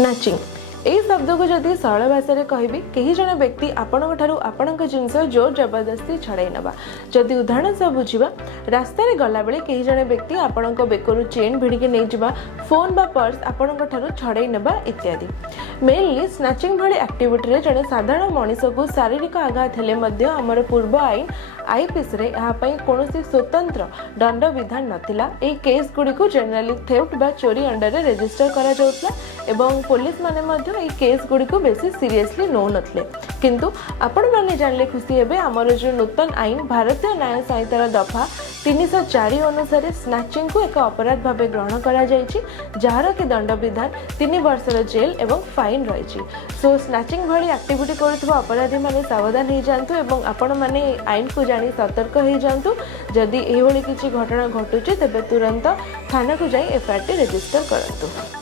Snatching यही शब्द को जदि सरल भाषा में कहबी कहीं जन व्यक्ति आपण जिनस जोर जबरदस्ती छड़ाई नवा। जदि उदाहरण से बुझा रास्त गला बेले कहीं जन व्यक्ति आपण बेकरू चेन भिड़िकी नहीं जावा, फोन बा पर्स आपण छड़ाई नवा इत्यादि। मेनली स्नैचिंग भली एक्टिविटी जड़े साधारण मनीष को शारीरिक आघात हेले आमर पूर्व आईन आईपीसी रे कौन स्वतंत्र दंड विधान नाथिला। एही केस गुड़ी को जनरली थेफ्ट बा चोरी अंडर रे रजिस्टर करा जाउतला एवं पुलिस माने मध्य एही केस गुड़ी को बेसी सीरियसली नौ नथले। किंतु आपण माने जानले खुशी हेबे आमर जो नूतन आईन भारतीय न्याय संहितार दफा 304 अनुसार स्नैचिंग को एक अपराध भाव ग्रहण करा जायछि, जार कि दंड विधान 3 वर्षर जेल एवं फाइन रही। सो स्नैचिंग भली एक्टिविटी करुवा अपराधी माने सावधान हो जातु एवं आपण माने आईन को जानी सतर्क हो जातु। जदि एभली किसी घटना घटुचे तेबे तुरंत थाना को जाई एफआईआर रजिस्टर करतु।